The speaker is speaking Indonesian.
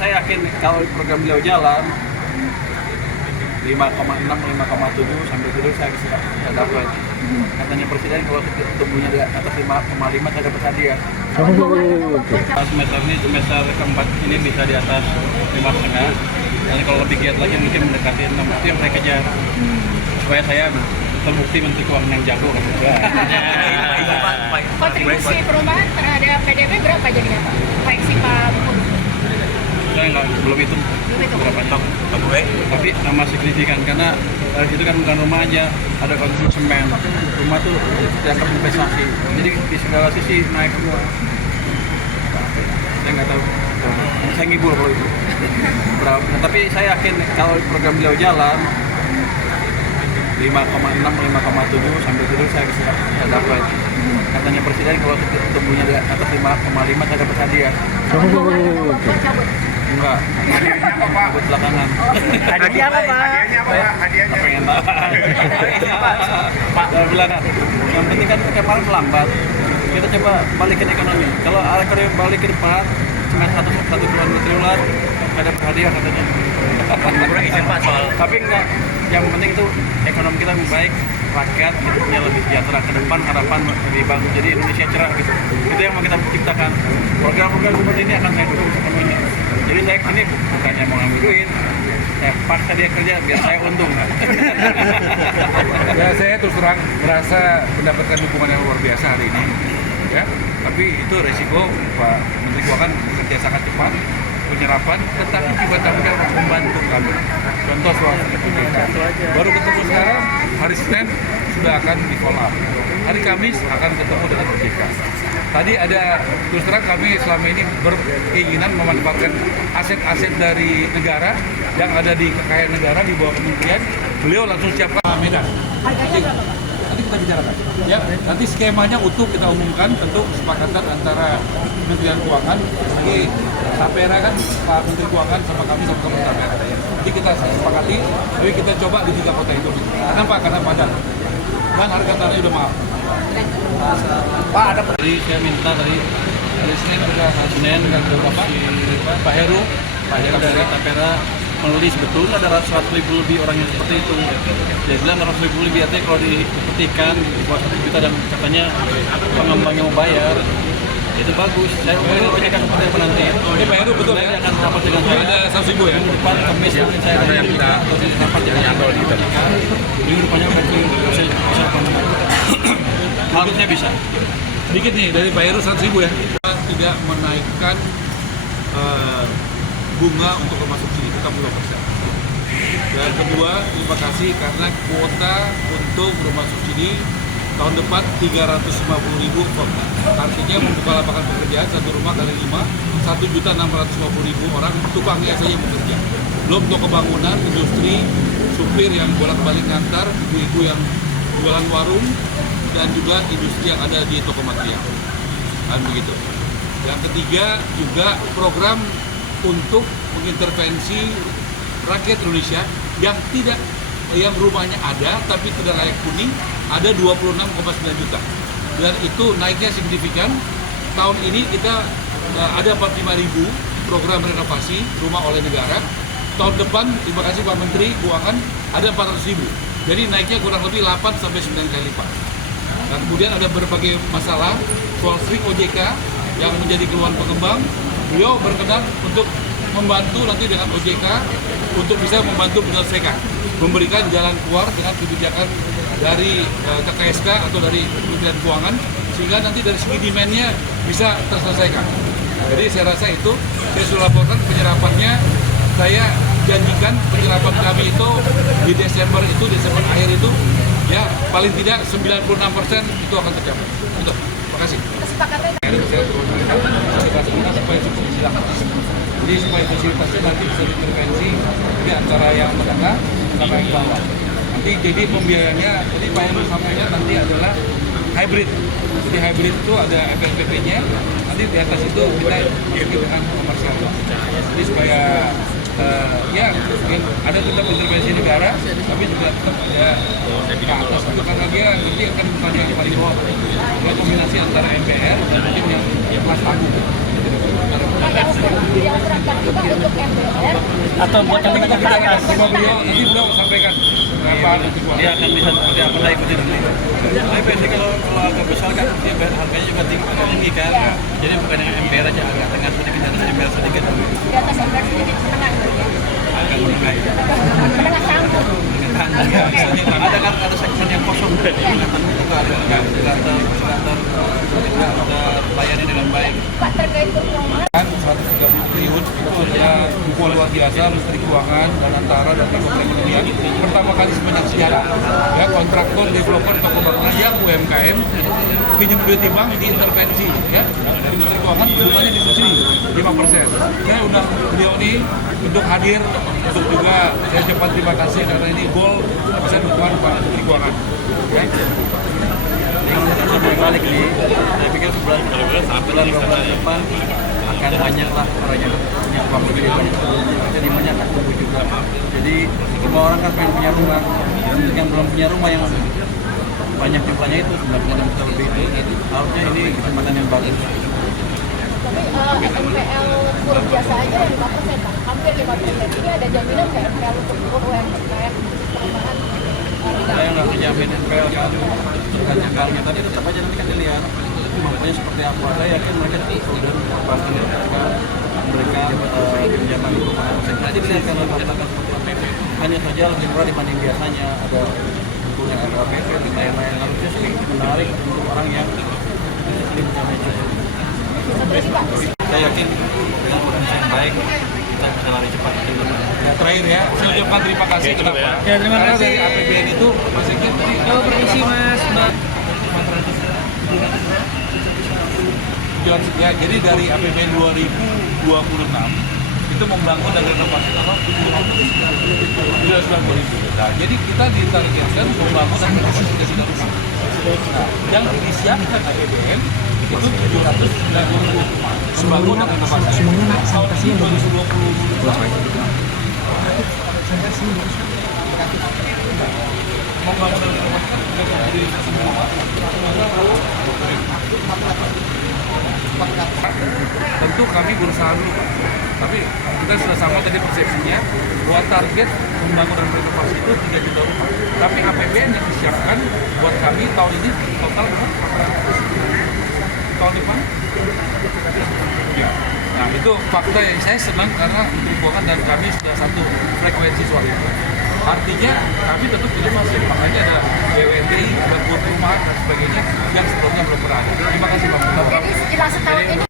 saya yakin kalau program beliau jalan 5,6, 5,7 sampai tidur saya bisa dapat. Katanya presiden kalau tumbuhnya di atas 5,5 saya dapat hadiah. Semester ini semester keempat ini bisa di atas 5,5. Dan kalau lebih giat lagi mungkin mendekati 6, itu yang saya kejar. Supaya saya terbukti menteri keuangan yang jago. Kontribusi perumahan terhadap PDB berapa jadinya Pak? Proyeksi Pak Budi? Saya belum itu berapa jam. Tapi nama signifikan karena dari situ kan bukan rumah aja, ada konsumsi semen. Rumah tuh dianggap investasi. Jadi di segala sisi naik semua. Saya nggak tahu. Saya ngibul kalau itu. Berapa? Nah, tapi saya yakin kalau program beliau jalan 5,6, 5,7 sampai tidur saya bisa dapat. Katanya presiden kalau tumbuhnya di atas 5,5 saya dapat hadiah. Enggak. Hadiahnya apa Pak? Buat belakangan. Hadiahnya apa Pak? Hadiahnya apa Pak? Hadiahnya. Pengen tahu. Pak, belakangan. Yang penting kan kemarin melambat. Kita coba balikin ekonomi. Kalau ekonomi balik ke depan, cuma satu bulan bertriulan, ada hadiah katanya. Kurang izin Pak soal. Tapi enggak. Yang penting itu ekonomi kita lebih baik, rakyat hidupnya lebih sejahtera ke depan, harapan lebih bagus. Jadi Indonesia cerah gitu. Itu yang mau kita ciptakan. Program-program seperti ini akan saya dukung sepenuhnya. Jadi saya ini bukannya mau ngambil duit, saya paksa dia kerja biar saya untung. Ya, saya terus terang merasa mendapatkan dukungan yang luar biasa hari ini. Ya, tapi itu resiko Pak Menteri Keuangan bekerja sangat cepat, penyerapan, tetapi juga tampil membantu kami. Contoh soal OJK. Baru ketemu sekarang, hari Senin sudah akan di follow up. Hari Kamis akan ketemu dengan OJK. Tadi ada, terus terang kami selama ini berkeinginan memanfaatkan aset-aset dari negara yang ada di kekayaan negara di bawah kementerian. Beliau langsung siapkan Medan. Nanti kita bicarakan. Ya, nanti skemanya utuh kita umumkan, tentu kesepakatan antara Kementerian Keuangan. Lagi Tapera kan Pak Menteri Keuangan sama kami sama Tapera. Jadi kita sepakati, tapi kita coba di 3 kota itu. Kenapa? Karena padat. Dan harga tanahnya udah mahal. Pak, ada jadi saya minta dari Senin sudah Senin dengan Pak Heru dari Tapera menulis betul ada 100.000 lebih orang yang seperti itu. Dia bilang 100.000 lebih artinya kalau dipetikan di bawah 1 juta dan katanya pengembangnya mau bayar. Itu bagus. Saya ingin OJK seperti apa nanti. Ini Pak Heru betul ya? Akan rapat dengan saya. Ada 100.000 ya? Minggu depan Kamis saya ada yang kita rapat dengan minggu depannya udah bisa harusnya bisa. Dikit nih dari Pak Heru 100.000 ya? Kita tidak menaikkan bunga untuk rumah subsidi, tetap 10%. Dan kedua, terima kasih karena kuota untuk rumah subsidi tahun depan 350.000 kota. Artinya membuka lapangan pekerjaan satu rumah kali 5, 1.650.000 orang tukangnya saja yang bekerja. Belum untuk kebangunan, industri, supir yang bolak-balik ngantar, ibu-ibu yang jualan warung, dan juga industri yang ada di toko material. Dan begitu. Yang ketiga juga program untuk mengintervensi rakyat Indonesia yang rumahnya ada tapi tidak layak huni, ada 26,9 juta. Dan itu naiknya signifikan. Tahun ini kita ada 45.000 program renovasi rumah oleh negara. Tahun depan, terima kasih Pak Menteri Keuangan, ada 400.000. Jadi naiknya kurang lebih 8 sampai 9 kali lipat. Dan kemudian ada berbagai masalah soal strik OJK yang menjadi keluhan pengembang. Beliau berkenan untuk membantu nanti dengan OJK untuk bisa membantu menyelesaikan, memberikan jalan keluar dengan kebijakan dari KKSK atau dari Kementerian Keuangan sehingga nanti dari segi demand-nya bisa terselesaikan. Jadi saya rasa itu, saya sudah laporkan penyerapannya, saya janjikan penyerapan kami itu di Desember akhir itu, ya paling tidak 96% itu akan tercapai. Itu, terima kasih. Jadi supaya fasilitasnya nanti bisa diintervensi di antara yang menengah sama yang bawah. Nanti jadi pembiayaannya, tadi Pak Heru sampainya nanti adalah hybrid. Jadi hybrid itu ada FLPP-nya, nanti di atas itu kita isi dengan komersial. Jadi supaya ya ada tetap intervensi negara, tapi juga tetap ada ke atas itu karena dia nanti akan bukan yang paling bawah, dia kombinasi antara MPR dan mungkin yang kelas tanggung. Yang berangkat juga untuk MPR Atau buat yang Kita sama beliau nanti beliau sampaikan kenapa Dia akan lihat seperti apa lah ikuti dulu. Tapi biasanya kalau agak besar kan dia harganya juga tinggi kan. Jadi bukan yang MPR aja, agak tengah sedikit, atas MPR sedikit, di atas MPR sedikit menengah ya. agak menengah itu. Menengah sanggup. Ya, ada kan ada segmen yang kosong di tengah itu ada layani dengan baik. Pak terkait keuangan 130 triliun itu kerja luar biasa Menteri Keuangan dan antara dan Menko Perekonomian pertama kali sepanjang sejarah ya kontraktor developer toko bangunan yang UMKM pinjam duit di bank diintervensi ya dari Menteri Keuangan bunganya di sini 5%. Saya undang beliau ini untuk hadir untuk juga saya ucapkan terima kasih karena ini goal bisa dukungan Pak Menteri Keuangan ya. Yang kita balik nih, saya pikir sebulan depan akan banyaklah orang yang punya uang lebih banyak, jadi banyak akan tumbuh juga. Jadi semua orang kan pengen punya rumah, yang belum punya rumah yang banyak jumlahnya itu 96 juta lebih itu, harusnya ini kesempatan yang bagus. tapi NPL kur biasa aja 5% Pak, hampir 5%. Ini ada jaminan nggak NPL untuk kur UMKM perumahan? Saya nggak menjamin NPL kan, jangkauannya tadi tetap aja nanti kan dilihat mampunya seperti apa. Saya yakin mereka sudah pasti mereka pinjaman perumahan. Nanti dilihat kalau katakan seperti APP, hanya saja lebih murah dibanding biasanya. Ada bukunya ada APP, lain-lain harusnya sih menarik untuk orang yang bisa sering mencapai. Saya yakin dengan organisasi yang baik kita bisa lari cepat ke depan. Terakhir ya, saya ucapkan terima kasih kenapa? Ya, terima Karena kasih. dari APBN itu Mas Sekjen tadi Permisi Mas, Mbak. tujuan ya, jadi dari APBN 2026 itu membangun dan renovasi apa? 390 ribu. Nah, jadi kita ditargetkan membangun dan renovasi 3 rumah. Nah, yang disiapkan APBN itu 790 ribu. Membangun dan renovasi. Tahun ini 2020 membangun dan renovasi jadi semua. Tentu kami berusaha dulu Pak, tapi kita sudah sama tadi persepsinya bahwa target membangun dan renovasi itu 3 juta rumah. Tapi APBN yang disiapkan buat kami tahun ini total berapa? Tahun depan? Ya. Nah itu fakta yang saya senang karena Menteri Keuangan dan kami sudah satu frekuensi soal itu. Artinya kami tetap inovasi, makanya ada BWNDI, buat rumah dan sebagainya yang sebelumnya belum pernah ada. Terima kasih Pak. Jadi setelah setahun ini